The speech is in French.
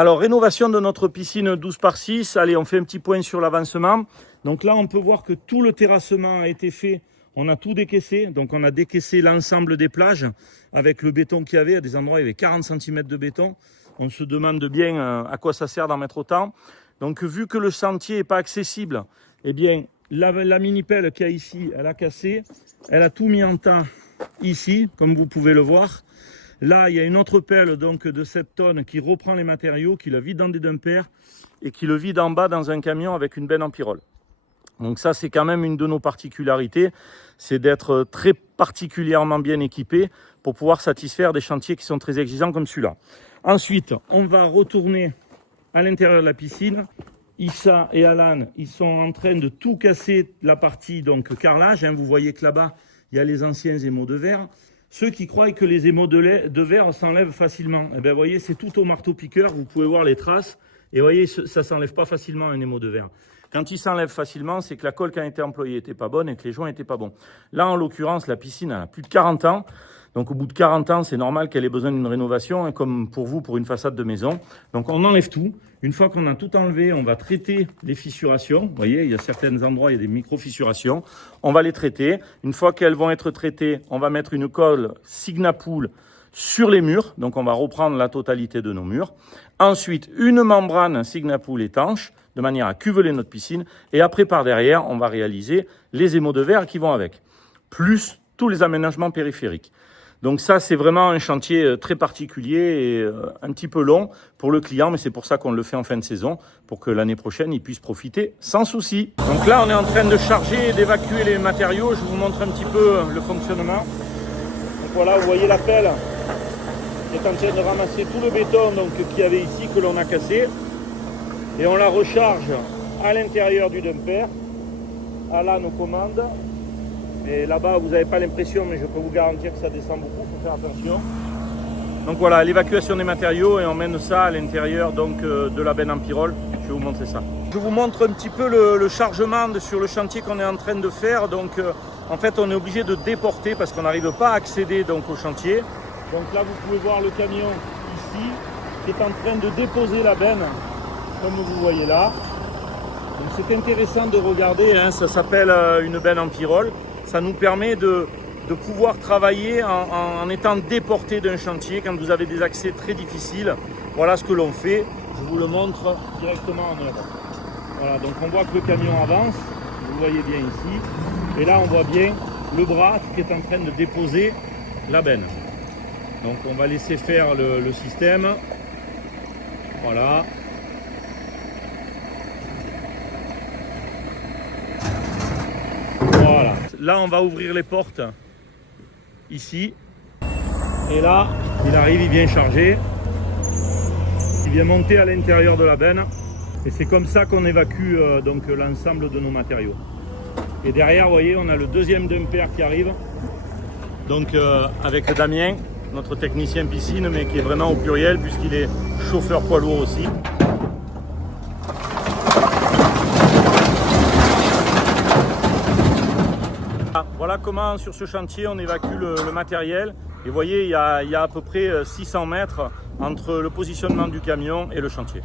Alors, rénovation de notre piscine 12×6. Allez, on fait un petit point sur l'avancement. Donc là, on peut voir que tout le terrassement a été fait. On a tout décaissé. Donc, on a décaissé l'ensemble des plages avec le béton qu'il y avait. À des endroits, il y avait 40 cm de béton. On se demande bien à quoi ça sert d'en mettre autant. Donc, vu que le chantier n'est pas accessible, eh bien, la mini-pelle qu'il y a ici, elle a cassé. Elle a tout mis en tas ici, comme vous pouvez le voir. Là, il y a une autre pelle donc, de 7 tonnes qui reprend les matériaux, qui le vide dans des dumpers et qui le vide en bas dans un camion avec une benne en pyrrole. Donc ça, c'est quand même une de nos particularités, c'est d'être très particulièrement bien équipé pour pouvoir satisfaire des chantiers qui sont très exigeants comme celui-là. Ensuite, on va retourner à l'intérieur de la piscine. Issa et Alan, ils sont en train de tout casser la partie donc carrelage. Vous voyez que là-bas, il y a les anciens émaux de verre. Ceux qui croient que les émaux de verre s'enlèvent facilement, eh bien, vous voyez, c'est tout au marteau-piqueur. Vous pouvez voir les traces. Et vous voyez, ça ne s'enlève pas facilement un émau de verre. Quand il s'enlève facilement, c'est que la colle qui a été employée n'était pas bonne et que les joints n'étaient pas bons. Là, en l'occurrence, la piscine a plus de 40 ans. Donc, au bout de 40 ans, c'est normal qu'elle ait besoin d'une rénovation, hein, comme pour vous, pour une façade de maison. Donc, on enlève tout. Une fois qu'on a tout enlevé, on va traiter les fissurations. Vous voyez, il y a certains endroits, il y a des micro-fissurations. On va les traiter. Une fois qu'elles vont être traitées, on va mettre une colle Signapool sur les murs. Donc, on va reprendre la totalité de nos murs. Ensuite, une membrane Signapool étanche, de manière à cuveler notre piscine. Et après, par derrière, on va réaliser les émaux de verre qui vont avec, plus tous les aménagements périphériques. Donc ça, c'est vraiment un chantier très particulier et un petit peu long pour le client, mais c'est pour ça qu'on le fait en fin de saison, pour que l'année prochaine, il puisse profiter sans souci. Donc là, on est en train de charger et d'évacuer les matériaux. Je vous montre un petit peu le fonctionnement. Donc voilà, vous voyez la pelle qui est en train de ramasser tout le béton qu'il y avait ici, que l'on a cassé. Et on la recharge à l'intérieur du dumper, à là nos commandes. Et là-bas, vous n'avez pas l'impression, mais je peux vous garantir que ça descend beaucoup, il faut faire attention. Donc voilà, l'évacuation des matériaux et on mène ça à l'intérieur de la benne en pyrrole. Je vais vous montrer ça. Je vous montre un petit peu le chargement sur le chantier qu'on est en train de faire. Donc en fait, on est obligé de déporter parce qu'on n'arrive pas à accéder au chantier. Donc là, vous pouvez voir le camion ici qui est en train de déposer la benne, comme vous voyez là. Donc c'est intéressant de regarder, hein, ça s'appelle une benne en pyrrole. Ça nous permet de pouvoir travailler en étant déporté d'un chantier quand vous avez des accès très difficiles. Voilà ce que l'on fait. Je vous le montre directement en œuvre. Voilà, donc on voit que le camion avance. Vous voyez bien ici. Et là, on voit bien le bras qui est en train de déposer la benne. Donc on va laisser faire le système. Voilà. Voilà. Là, on va ouvrir les portes ici. Et là, il arrive, il vient charger. Il vient monter à l'intérieur de la benne. Et c'est comme ça qu'on évacue l'ensemble de nos matériaux. Et derrière, vous voyez, on a le deuxième dumper qui arrive. Donc avec Damien, notre technicien piscine, mais qui est vraiment au pluriel puisqu'il est chauffeur poids lourd aussi. Voilà comment sur ce chantier on évacue le matériel. Et vous voyez, il y a à peu près 600 mètres entre le positionnement du camion et le chantier.